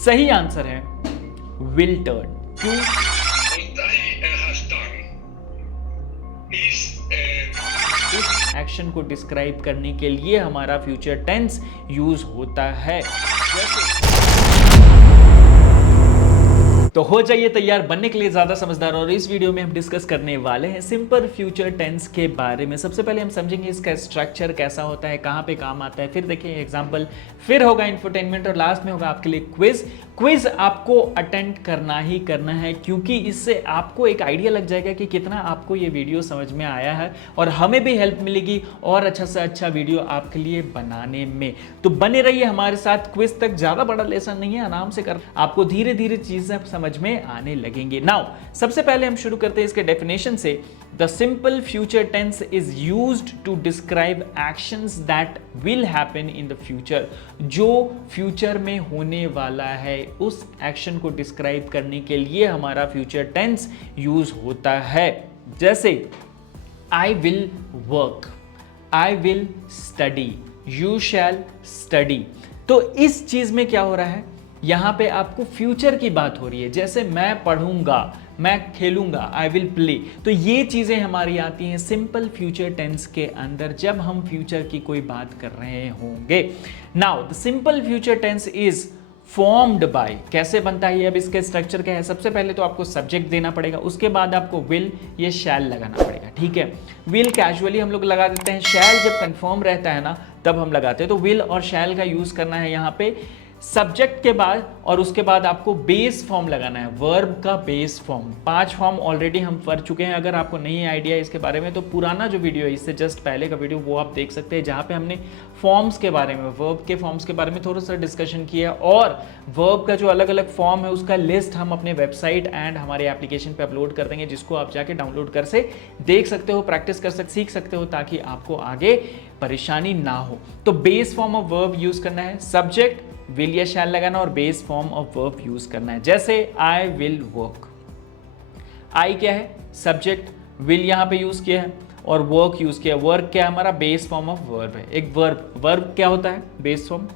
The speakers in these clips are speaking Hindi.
सही आंसर है विल टर्न। क्यों? उस एक्शन को डिस्क्राइब करने के लिए हमारा फ्यूचर टेंस यूज होता है। तो हो जाइए तैयार बनने के लिए ज्यादा समझदार, और इस वीडियो में हम डिस्कस करने वाले हैं सिंपल फ्यूचर टेंस के बारे में। सबसे पहले हम समझेंगे इसका स्ट्रक्चर कैसा होता है, कहां पे काम आता है, फिर देखेंगे एग्जांपल, फिर होगा इंफोटेनमेंट, और लास्ट में होगा आपके लिए क्विज। क्विज आपको अटेंड करना ही करना है, क्योंकि इससे आपको एक आइडिया लग जाएगा कि कितना आपको ये वीडियो समझ में आया है, और हमें भी हेल्प मिलेगी और अच्छा से अच्छा वीडियो आपके लिए बनाने में। तो बने रहिए हमारे साथ क्विज तक। ज्यादा बड़ा लेसन नहीं है, आराम से कर, आपको धीरे धीरे चीजें समझ में आने लगेंगे। नाउ सबसे पहले हम शुरू करते हैं इसके डेफिनेशन से। The simple future tense is used to describe actions that will happen in the future. जो फ्यूचर में होने वाला है उस एक्शन को डिस्क्राइब करने के लिए हमारा फ्यूचर टेंस यूज होता है। जैसे I will work, I will study, you shall study. तो इस चीज में क्या हो रहा है, यहां पे आपको फ्यूचर की बात हो रही है। जैसे मैं पढ़ूंगा, मैं खेलूंगा, आई विल प्ले। तो ये चीजें हमारी आती हैं सिंपल फ्यूचर टेंस के अंदर जब हम फ्यूचर की कोई बात कर रहे होंगे। Now the simple future tense is formed by, कैसे बनता है, अब इसके स्ट्रक्चर क्या है। सबसे पहले तो आपको सब्जेक्ट देना पड़ेगा, उसके बाद आपको विल या शैल लगाना पड़ेगा। ठीक है, विल कैजुअली हम लोग लगा देते हैं, शैल जब कंफर्म रहता है ना तब हम लगाते हैं। तो विल और शैल का यूज करना है यहाँ पे सब्जेक्ट के बाद, और उसके बाद आपको बेस फॉर्म लगाना है, वर्ब का बेस फॉर्म। 5 फॉर्म ऑलरेडी हम पढ़ चुके हैं। अगर आपको नहीं आइडिया इसके बारे में तो पुराना जो वीडियो है इससे जस्ट पहले का वीडियो वो आप देख सकते हैं, जहां पे हमने फॉर्म्स के बारे में, वर्ब के फॉर्म्स के बारे में थोड़ा सा डिस्कशन किया, और वर्ब का जो अलग अलग फॉर्म है उसका लिस्ट हम अपने वेबसाइट एंड हमारे एप्लीकेशन पे अपलोड कर देंगे, जिसको आप जाके डाउनलोड कर से देख सकते हो, प्रैक्टिस कर सकते, सीख सकते हो, ताकि आपको आगे परेशानी ना हो। तो base form of verb use करना है, सब्जेक्ट विल या शैल लगाना, और base form of verb use करना है। जैसे आई विल वर्क, आई क्या है, सब्जेक्ट, विल यहां पे यूज किया है, और वर्क यूज किया। वर्क क्या है, हमारा बेस फॉर्म ऑफ वर्ब है। एक वर्ब, वर्ब क्या होता है, बेस फॉर्म।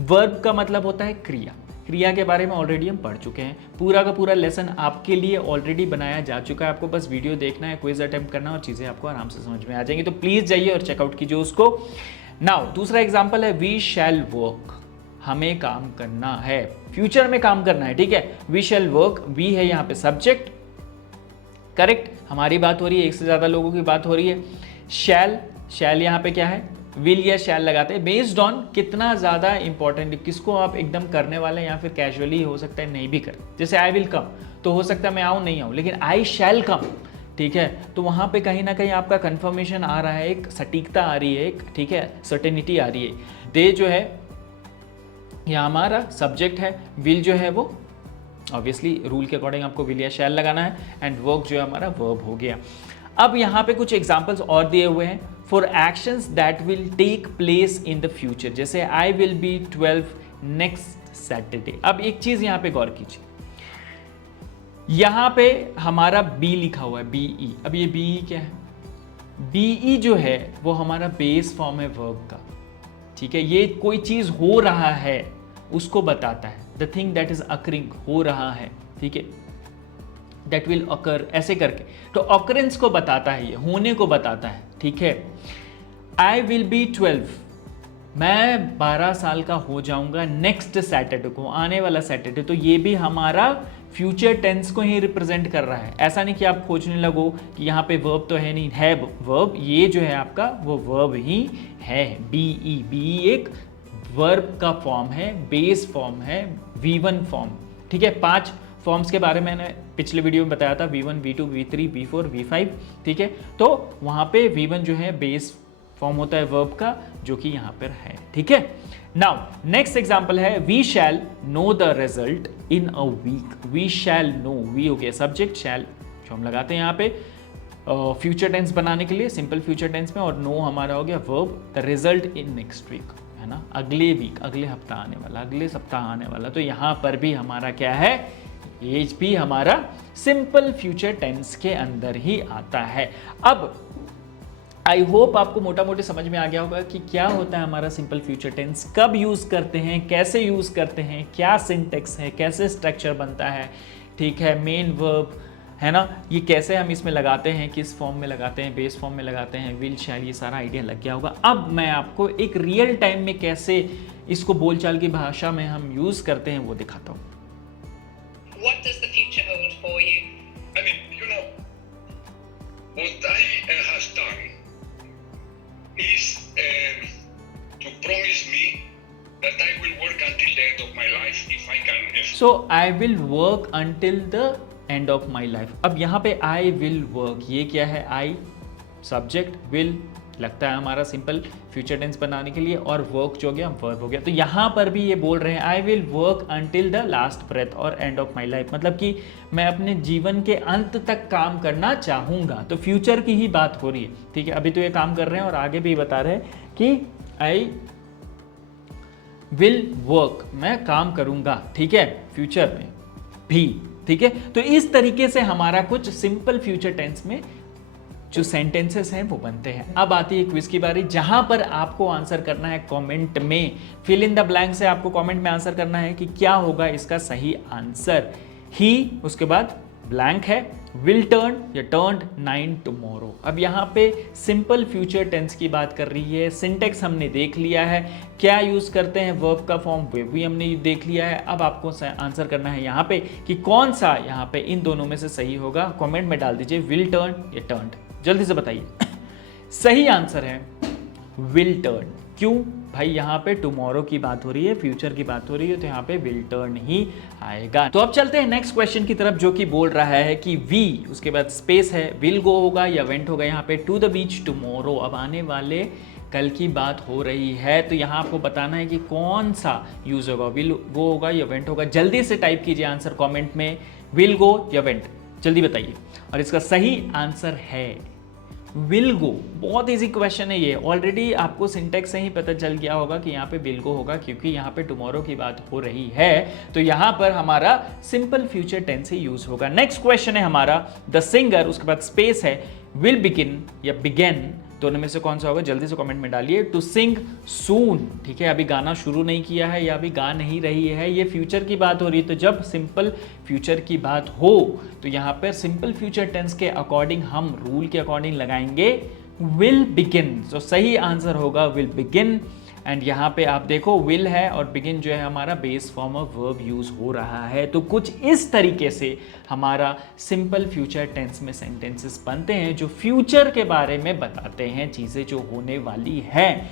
वर्ब का मतलब होता है क्रिया। क्रिया के बारे में ऑलरेडी हम पढ़ चुके हैं, पूरा का पूरा लेसन आपके लिए ऑलरेडी बनाया जा चुका है। आपको बस वीडियो देखना है, क्विज अटेम्प्ट करना, और चीजें आपको आराम से समझ में आ जाएंगी। तो प्लीज जाइए और चेकआउट कीजिए उसको। नाउ दूसरा एग्जाम्पल है वी शैल वर्क, हमें काम करना है, फ्यूचर में काम करना है। ठीक है, वी शैल वर्क, वी है यहाँ पे सब्जेक्ट, करेक्ट, हमारी बात हो रही है, एक से ज्यादा लोगों की बात हो रही है। शैल, शैल यहाँ पे क्या है, विल या शैल लगाते हैं बेस्ड ऑन कितना ज्यादा इंपॉर्टेंट, किसको आप एकदम करने वाले हैं, या फिर कैजुअली हो सकता है नहीं भी करें। जैसे आई विल कम, तो हो सकता है मैं आऊं नहीं आऊं, लेकिन आई शैल कम, ठीक है, तो वहां पे कहीं ना कहीं आपका कंफर्मेशन आ रहा है, एक सटीकता आ रही है, एक, ठीक है, सर्टेनिटी आ रही है। दे जो है यह हमारा सब्जेक्ट है, विल जो है वो ऑब्वियसली रूल के अकॉर्डिंग आपको विल या शैल लगाना है, एंड वर्क जो है हमारा वर्ब हो गया। अब यहाँ पे कुछ एग्जांपल्स और दिए हुए हैं for actions that will take place in the future. जैसे I will be 12 next Saturday. अब एक चीज यहाँ पे गौर कीजिए, यहाँ पे हमारा बी लिखा हुआ है, बीई। अब ये बीई क्या है, बीई जो है वो हमारा बेस फॉर्म है वर्ब का। ठीक है, ये कोई चीज हो रहा है उसको बताता है, the thing that is occurring, हो रहा है, ठीक है, दैट विल अकर, ऐसे करके। तो अकरेंस को बताता है, ये होने को बताता है। ठीक है, आई विल बी 12, मैं 12 साल का हो जाऊंगा नेक्स्ट सैटरडे को, आने वाला सैटरडे। तो ये भी हमारा फ्यूचर टेंस को ही रिप्रेजेंट कर रहा है। ऐसा नहीं कि आप खोजने लगो कि यहाँ पे वर्ब तो है नहीं, है वर्ब, ये जो है आपका वो वर्ब ही है। बीई, बीई एक वर्ब का फॉर्म है, बेस फॉर्म है, V1 फॉर्म। ठीक है, 5 फॉर्म्स के बारे में मैंने पिछले वीडियो में बताया था, V1, V2, V3, V4, V5। ठीक है, तो वहां पे V1 जो है बेस फॉर्म होता है वर्ब का, जो कि यहां पर है। ठीक है, नाउ नेक्स्ट एग्जांपल है we shall know the result in a week. We shall know, we हो गया सब्जेक्ट, शैल जो हम लगाते हैं यहाँ पे फ्यूचर टेंस बनाने के लिए, सिंपल फ्यूचर टेंस में, और नो हमारा हो गया verb, the result in next week, है ना, अगले वीक, अगले हफ्ता आने वाला, अगले सप्ताह आने वाला। तो यहां पर भी हमारा क्या है, ये भी हमारा सिंपल फ्यूचर टेंस के अंदर ही आता है। अब आई होप आपको मोटा मोटी समझ में आ गया होगा कि क्या होता है हमारा सिंपल फ्यूचर टेंस, कब यूज़ करते हैं, कैसे यूज़ करते हैं, क्या सिंटेक्स है, कैसे स्ट्रक्चर बनता है, ठीक है, मेन वर्ब है ना, ये कैसे हम इसमें लगाते हैं, किस फॉर्म में लगाते हैं, बेस फॉर्म में लगाते हैं, विल शैल, ये सारा आइडिया लग गया होगा। अब मैं आपको एक रियल टाइम में कैसे इसको बोलचाल की भाषा में हम यूज़ करते हैं वो दिखाता हूँ। What does the future hold for you? I mean, you know, what I has done is to promise me that I will work until the end of my life if I can. So I will work until the end of my life. अब यहाँ पे I will work, ये क्या है, I सब्जेक्ट, will लगता है हमारा सिंपल फ्यूचर टेंस बनाने के लिए, और वर्क जो हो गया वर्ब हो गया। तो यहाँ पर भी ये बोल रहे हैं I will work until the last breath और एंड ऑफ माई लाइफ, मतलब कि मैं अपने जीवन के अंत तक काम करना चाहूँगा। तो फ्यूचर की ही बात हो रही है, ठीक है। अभी तो ये काम कर रहे हैं और आगे भी बता रहे हैं कि आई विल वर्क, मैं काम करूँगा, ठीक है, फ्यूचर में भी, ठीक है। तो इस तरीके से हमारा कुछ सिंपल फ्यूचर टेंस में जो सेंटेंसेस हैं वो बनते हैं। अब आती है क्विज की बारी, जहां पर आपको आंसर करना है कमेंट में, फिल इन द ब्लैंक से आपको कमेंट में आंसर करना है कि क्या होगा इसका सही आंसर। ही, उसके बाद ब्लैंक है, विल टर्न या टर्न्ड 9 टुमारो। अब यहाँ पे सिंपल फ्यूचर टेंस की बात कर रही है, सिंटेक्स हमने देख लिया है, क्या यूज करते हैं वर्ब का फॉर्म वो भी हमने देख लिया है। अब आपको आंसर करना है यहाँ पे कि कौन सा यहाँ पे इन दोनों में से सही होगा। कमेंट में डाल दीजिए विल टर्न या टर्न्ड, जल्दी से बताइए। सही आंसर है विल टर्न। क्यों भाई, यहाँ पे टुमारो की बात हो रही है, फ्यूचर की बात हो रही है, तो यहाँ पे विल टर्न ही आएगा। तो अब चलते हैं नेक्स्ट क्वेश्चन की तरफ, जो कि बोल रहा है कि वी, उसके बाद स्पेस है, विल गो होगा या वेंट होगा। यहाँ पे टू द बीच टुमारो, अब आने वाले कल की बात हो रही है, तो यहाँ आपको बताना है कि कौन सा यूज होगा, विल गो होगा या वेंट होगा। जल्दी से टाइप कीजिए आंसर कॉमेंट में, विल गो या वेंट, जल्दी बताइए। और इसका सही आंसर है विल गो। बहुत इजी क्वेश्चन है ये, ऑलरेडी आपको सिंटेक्स से ही पता चल गया होगा कि यहाँ पे विल गो होगा, क्योंकि यहाँ पे टुमारो की बात हो रही है, तो यहाँ पर हमारा सिंपल फ्यूचर टेंस ही यूज होगा। नेक्स्ट क्वेश्चन है हमारा द सिंगर, उसके बाद स्पेस है, विल बिगिन या बिगेन, दोनों में से कौन सा होगा, जल्दी से कमेंट में डालिए। टू सिंग सून, ठीक है, अभी गाना शुरू नहीं किया है या अभी गा नहीं रही है, ये फ्यूचर की बात हो रही है। तो जब सिंपल फ्यूचर की बात हो तो यहाँ पर सिंपल फ्यूचर टेंस के अकॉर्डिंग हम रूल के अकॉर्डिंग लगाएंगे विल बिगिन। तो सही आंसर होगा विल बिगिन। एंड यहाँ पे आप देखो विल है और बिगिन जो है हमारा base form of verb use हो रहा है। तो कुछ इस तरीके से हमारा सिंपल फ्यूचर टेंस में सेंटेंसेस बनते हैं जो फ्यूचर के बारे में बताते हैं, चीज़ें जो होने वाली हैं।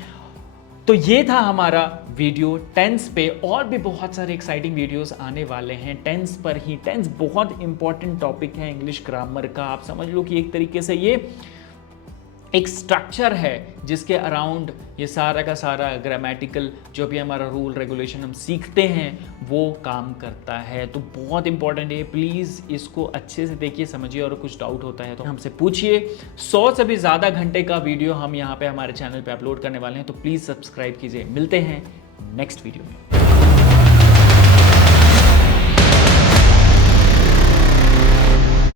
तो ये था हमारा वीडियो टेंस पे, और भी बहुत सारे एक्साइटिंग वीडियोस आने वाले हैं टेंस पर ही। टेंस बहुत इंपॉर्टेंट टॉपिक है इंग्लिश ग्रामर का, आप समझ लो कि एक तरीके से ये एक स्ट्रक्चर है जिसके अराउंड ये सारा का सारा ग्रामेटिकल जो भी हमारा रूल रेगुलेशन हम सीखते हैं वो काम करता है। तो बहुत इंपॉर्टेंट है, प्लीज़ इसको अच्छे से देखिए, समझिए, और कुछ डाउट होता है तो हमसे पूछिए। 100 से भी ज़्यादा घंटे का वीडियो हम यहाँ पे हमारे चैनल पे अपलोड करने वाले हैं, तो प्लीज़ सब्सक्राइब कीजिए। मिलते हैं नेक्स्ट वीडियो में।